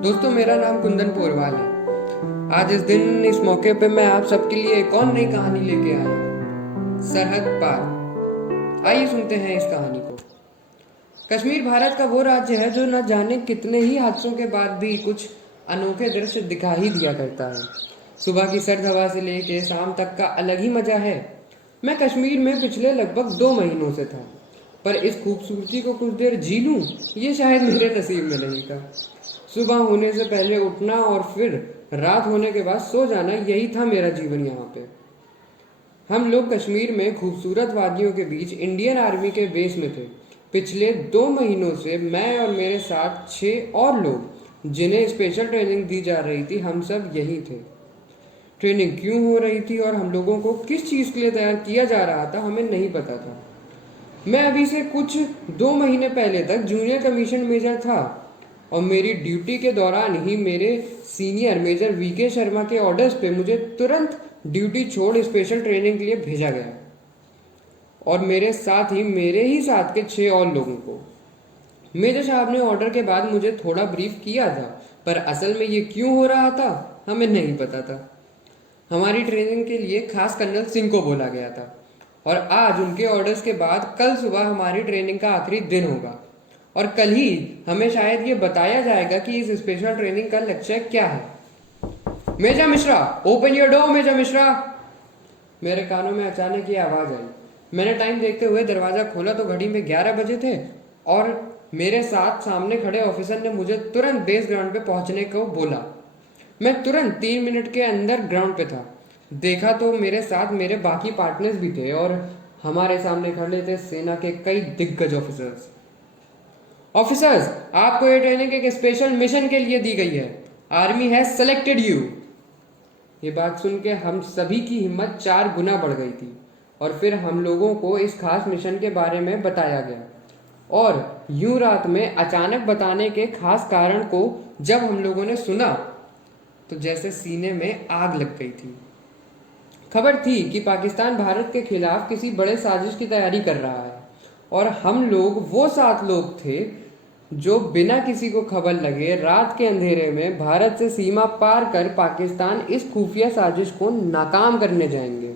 दोस्तों, मेरा नाम कुंदन पोरवाल है। आज इस दिन इस मौके पे मैं आप सबके लिए एक और नई कहानी लेके आया हूँ, सरहद पार। आइए सुनते हैं इस कहानी को। कश्मीर भारत का वो राज्य है जो न जाने कितने ही हादसों के बाद भी कुछ अनोखे दृश्य दिखा ही दिया करता है। सुबह की सर्द हवा से लेके शाम तक का अलग ही मजा है। मैं कश्मीर में पिछले लगभग 2 महीनों से था, पर इस खूबसूरती को कुछ देर जी लूं, ये शायद मेरे नसीब में नहीं था। सुबह होने से पहले उठना और फिर रात होने के बाद सो जाना, यही था मेरा जीवन यहाँ पे। हम लोग कश्मीर में खूबसूरत वादियों के बीच इंडियन आर्मी के बेस में थे। पिछले 2 महीनों से मैं और मेरे साथ 6 और लोग जिन्हें स्पेशल ट्रेनिंग दी जा रही थी, हम सब यही थे। ट्रेनिंग क्यों हो रही थी और हम लोगों को किस चीज़ के लिए तैयार किया जा रहा था, हमें नहीं पता था। मैं अभी से कुछ 2 महीने पहले तक जूनियर कमीशन मेजर था और मेरी ड्यूटी के दौरान ही मेरे सीनियर मेजर वीके शर्मा के ऑर्डर्स पे मुझे तुरंत ड्यूटी छोड़ स्पेशल ट्रेनिंग के लिए भेजा गया, और मेरे साथ ही मेरे ही साथ के 6 और लोगों को। मेजर साहब ने ऑर्डर के बाद मुझे थोड़ा ब्रीफ किया था, पर असल में ये क्यों हो रहा था हमें नहीं पता था। हमारी ट्रेनिंग के लिए खास कर्नल सिंह को बोला गया था, और आज उनके ऑर्डर्स के बाद कल सुबह हमारी ट्रेनिंग का आखिरी दिन होगा, और कल ही हमें शायद ये बताया जाएगा कि इस स्पेशल ट्रेनिंग का लक्ष्य क्या है। Major Mishra, open your door major Mishra. मेरे कानों में अचानक ये आवाज आई। मैंने टाइम देखते हुए दरवाजा खोला तो घड़ी में 11 बजे थे, और मेरे साथ सामने खड़े ऑफिसर ने मुझे तुरंत बेस ग्राउंड पे पहुंचने को बोला। मैं तुरंत 3 मिनट के अंदर ग्राउंड पे था। देखा तो मेरे साथ मेरे बाकी पार्टनर्स भी थे, और हमारे सामने खड़े थे सेना के कई दिग्गज ऑफिसर्स। ऑफिसर्स, आपको ये ट्रेनिंग एक स्पेशल मिशन के लिए दी गई है। Army has selected you. ये बात सुन के हम सभी की हिम्मत 4 गुना बढ़ गई थी, और फिर हम लोगों को इस खास मिशन के बारे में बताया गया। और यूं रात में अचानक बताने के खास कारण को जब हम लोगों ने सुना तो जैसे सीने में आग लग गई थी। खबर थी कि पाकिस्तान भारत के खिलाफ किसी बड़े साजिश की तैयारी कर रहा है, और हम लोग वो 7 लोग थे जो बिना किसी को खबर लगे रात के अंधेरे में भारत से सीमा पार कर पाकिस्तान इस खुफिया साजिश को नाकाम करने जाएंगे।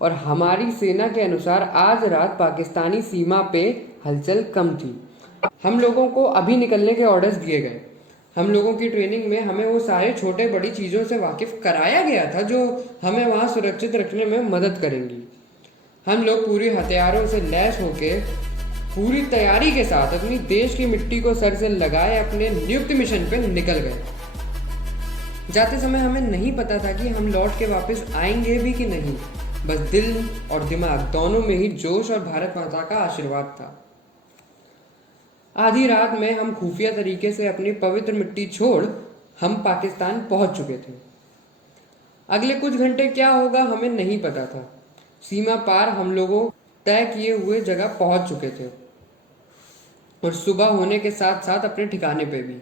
और हमारी सेना के अनुसार आज रात पाकिस्तानी सीमा पे हलचल कम थी। हम लोगों को अभी निकलने के ऑर्डर्स दिए गए। हम लोगों की ट्रेनिंग में हमें वो सारे छोटे बड़ी चीज़ों से वाकिफ कराया गया था जो हमें वहाँ सुरक्षित रखने में मदद करेंगी। हम लोग पूरी हथियारों से लैस होके पूरी तैयारी के साथ अपनी देश की मिट्टी को सर से लगाए अपने नियुक्त मिशन पे निकल गए। जाते समय हमें नहीं पता था कि हम लौट के वापस आएंगे भी कि नहीं। बस दिल और दिमाग दोनों में ही जोश और भारत माता का आशीर्वाद था। आधी रात में हम खुफिया तरीके से अपनी पवित्र मिट्टी छोड़ हम पाकिस्तान पहुंच चुके थे। अगले कुछ घंटे क्या होगा हमें नहीं पता था। सीमा पार हम लोगों तय किए हुए जगह पहुंच चुके थे, और सुबह होने के साथ साथ अपने ठिकाने पे भी।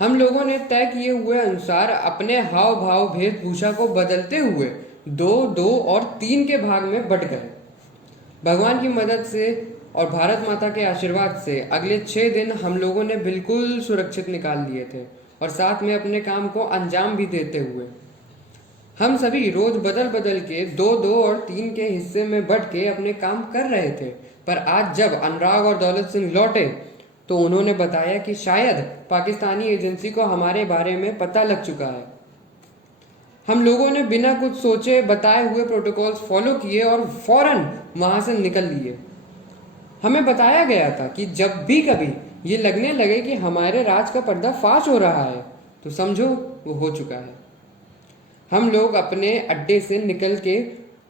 हम लोगों ने तय किए हुए अनुसार अपने हाव भाव वेशभूषा को बदलते हुए 2, 2 और 3 के भाग में बट गए। भगवान की मदद से और भारत माता के आशीर्वाद से अगले 6 दिन हम लोगों ने बिल्कुल सुरक्षित निकाल लिए थे, और साथ में अपने काम को अंजाम भी देते हुए। हम सभी रोज बदल बदल के 2, 2 और 3 के हिस्से में बट के अपने काम कर रहे थे, पर आज जब अनुराग और दौलत सिंह लौटे तो उन्होंने बताया कि शायद पाकिस्तानी एजेंसी को हमारे बारे में पता लग चुका है। हम लोगों ने बिना कुछ सोचे बताए हुए प्रोटोकॉल्स फॉलो किए और फौरन वहां से निकल लिए। हमें बताया गया था कि जब भी कभी ये लगने लगे कि हमारे राज का पर्दा फाश हो रहा है तो समझो वो हो चुका है। हम लोग अपने अड्डे से निकल के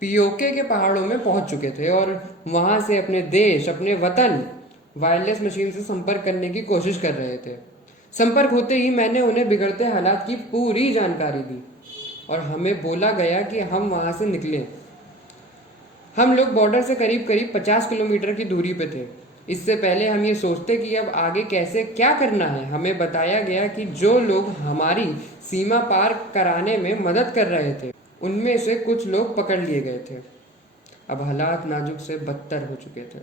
पीओके के पहाड़ों में पहुंच चुके थे, और वहां से अपने देश अपने वतन वायरलेस मशीन से संपर्क करने की कोशिश कर रहे थे। संपर्क होते ही मैंने उन्हें बिगड़ते हालात की पूरी जानकारी दी, और हमें बोला गया कि हम वहां से निकलें। हम लोग बॉर्डर से करीब करीब 50 किलोमीटर की दूरी पे थे। इससे पहले हम ये सोचते कि अब आगे कैसे क्या करना है, हमें बताया गया कि जो लोग हमारी सीमा पार कराने में मदद कर रहे थे उनमें से कुछ लोग पकड़ लिए गए थे। अब हालात नाजुक से बदतर हो चुके थे,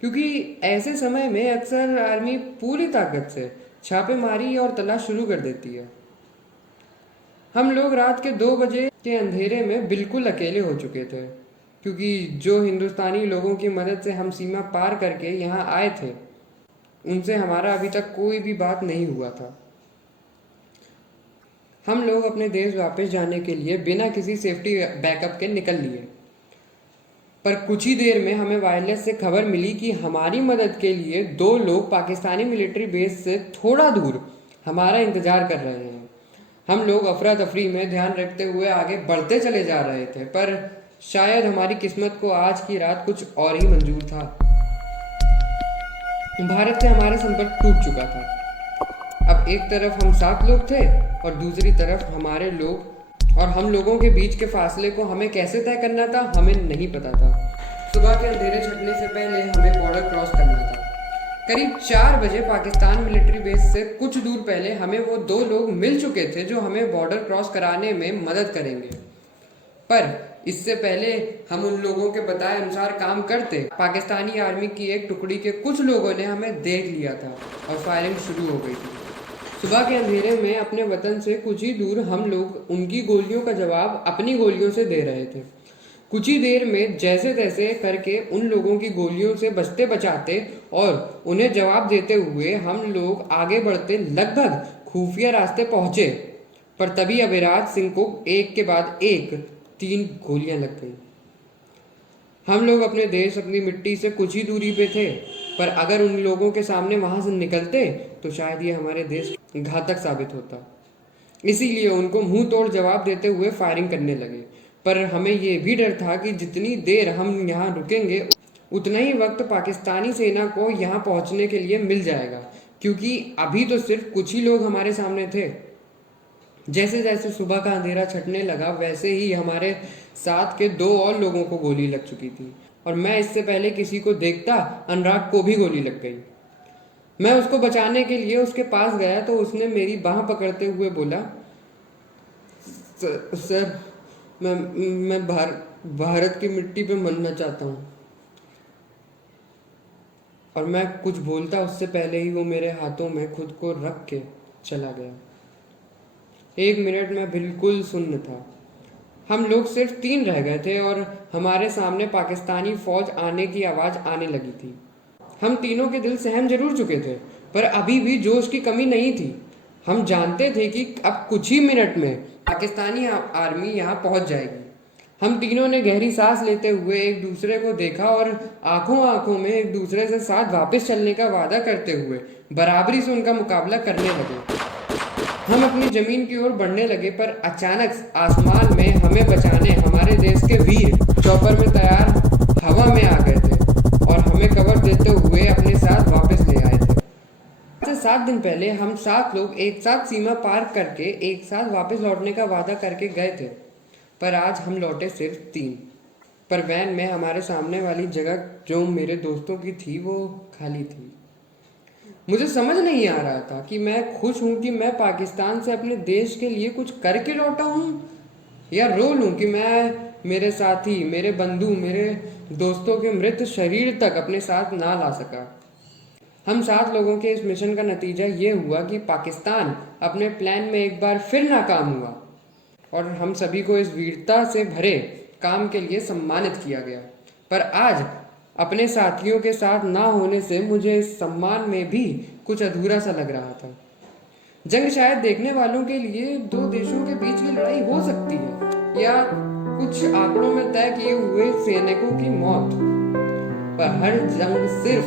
क्योंकि ऐसे समय में अक्सर आर्मी पूरी ताकत से छापेमारी और तलाश शुरू कर देती है। हम लोग रात के 2 बजे के अंधेरे में बिल्कुल अकेले हो चुके थे, क्योंकि जो हिंदुस्तानी लोगों की मदद से हम सीमा पार करके यहाँ आए थे, उनसे हमारा अभी तक कोई भी बात नहीं हुआ था। हम लोग अपने देश वापस जाने के लिए बिना किसी सेफ्टी बैकअप के निकल लिए, पर कुछ ही देर में हमें वायरलेस से खबर मिली कि हमारी मदद के लिए 2 लोग पाकिस्तानी मिलिट्री बेस से थोड़ा दूर हमारा इंतजार कर रहे हैं। हम लोग अफरा तफरी में ध्यान रखते हुए आगे बढ़ते चले जा रहे थे, पर शायद हमारी किस्मत को आज की रात कुछ और ही मंजूर था। भारत से हमारा संपर्क टूट चुका था। अब एक तरफ हम 7 लोग थे और दूसरी तरफ हमारे लोग, और हम लोगों के बीच के फासले को हमें कैसे तय करना था हमें नहीं पता था। सुबह के अंधेरे छटने से पहले हमें बॉर्डर क्रॉस करना था। करीब 4 बजे पाकिस्तान मिलिट्री बेस से कुछ दूर पहले हमें वो 2 लोग मिल चुके थे जो हमें बॉर्डर क्रॉस कराने में मदद करेंगे, पर इससे पहले हम उन लोगों के बताए अनुसार काम करते, पाकिस्तानी आर्मी की एक टुकड़ी के कुछ लोगों ने हमें देख लिया था और फायरिंग शुरू हो गई थी। सुबह के अंधेरे में अपने वतन से कुछ ही दूर हम लोग उनकी गोलियों का जवाब अपनी गोलियों से दे रहे थे। कुछ ही देर में जैसे तैसे करके उन लोगों की गोलियों से बचते बचाते और उन्हें जवाब देते हुए हम लोग आगे बढ़ते लगभग खुफिया रास्ते पहुंचे, पर तभी अभिराज सिंह को एक के बाद एक 3 गोलियां लग गई। हम लोग अपने देश अपनी मिट्टी से कुछ ही दूरी पे थे, पर अगर उन लोगों के सामने वहां से निकलते तो शायद ये हमारे देश घातक साबित होता। इसीलिए उनको मुंह तोड़ जवाब देते हुए फायरिंग करने लगे, पर हमें ये भी डर था कि जितनी देर हम यहाँ रुकेंगे उतना ही वक्त पाकिस्तानी सेना को यहाँ पहुँचने के लिए मिल जाएगा, क्योंकि अभी तो सिर्फ कुछ ही लोग हमारे सामने थे। जैसे जैसे सुबह का अंधेरा छटने लगा वैसे ही हमारे साथ के 2 और लोगों को गोली लग चुकी थी, और मैं इससे पहले किसी को देखता अनुराग को भी गोली लग गई। मैं उसको बचाने के लिए उसके पास गया तो उसने मेरी बाह पकड़ते हुए बोला, सर मैं भारत की मिट्टी पे मरना चाहता हूँ। और मैं कुछ बोलता उससे पहले ही वो मेरे हाथों में खुद को रख के चला गया। 1 मिनट में बिल्कुल सुन्न था। हम लोग सिर्फ 3 रह गए थे और हमारे सामने पाकिस्तानी फौज आने की आवाज़ आने लगी थी। हम तीनों के दिल सहम जरूर चुके थे, पर अभी भी जोश की कमी नहीं थी। हम जानते थे कि अब कुछ ही मिनट में पाकिस्तानी आर्मी यहाँ पहुँच जाएगी। हम तीनों ने गहरी सांस लेते हुए एक दूसरे को देखा और आंखों आंखों में एक दूसरे से साथ वापस चलने का वादा करते हुए बराबरी से उनका मुकाबला करने लगे। हम अपनी जमीन की ओर बढ़ने लगे, पर अचानक आसमान में हमें बचाने हमारे देश के वीर चॉपर में तैयार हवा में आ गए थे और हमें कवर देते हुए अपने साथ वापस ले आए थे। 7 दिन पहले हम 7 लोग एक साथ सीमा पार करके एक साथ वापस लौटने का वादा करके गए थे, पर आज हम लौटे सिर्फ 3। पर वैन में हमारे सामने वाली जगह जो मेरे दोस्तों की थी वो खाली थी। मुझे समझ नहीं आ रहा था कि मैं खुश हूँ कि मैं पाकिस्तान से अपने देश के लिए कुछ करके लौटा हूँ, या रो लूँ कि मैं मेरे साथी, मेरे बंधु, मेरे दोस्तों के मृत शरीर तक अपने साथ ना ला सका। हम 7 लोगों के इस मिशन का नतीजा ये हुआ कि पाकिस्तान अपने प्लान में एक बार फिर नाकाम हुआ और हम सभी को इस वीरता से भरे काम के लिए सम्मानित किया गया। पर आज अपने साथियों के साथ ना होने से मुझे इस सम्मान में भी कुछ अधूरा सा लग रहा था। जंग शायद देखने वालों के लिए 2 देशों के बीच की लड़ाई हो सकती है, या कुछ आंकड़ों में तय किए हुए सैनिकों की मौत, पर हर जंग सिर्फ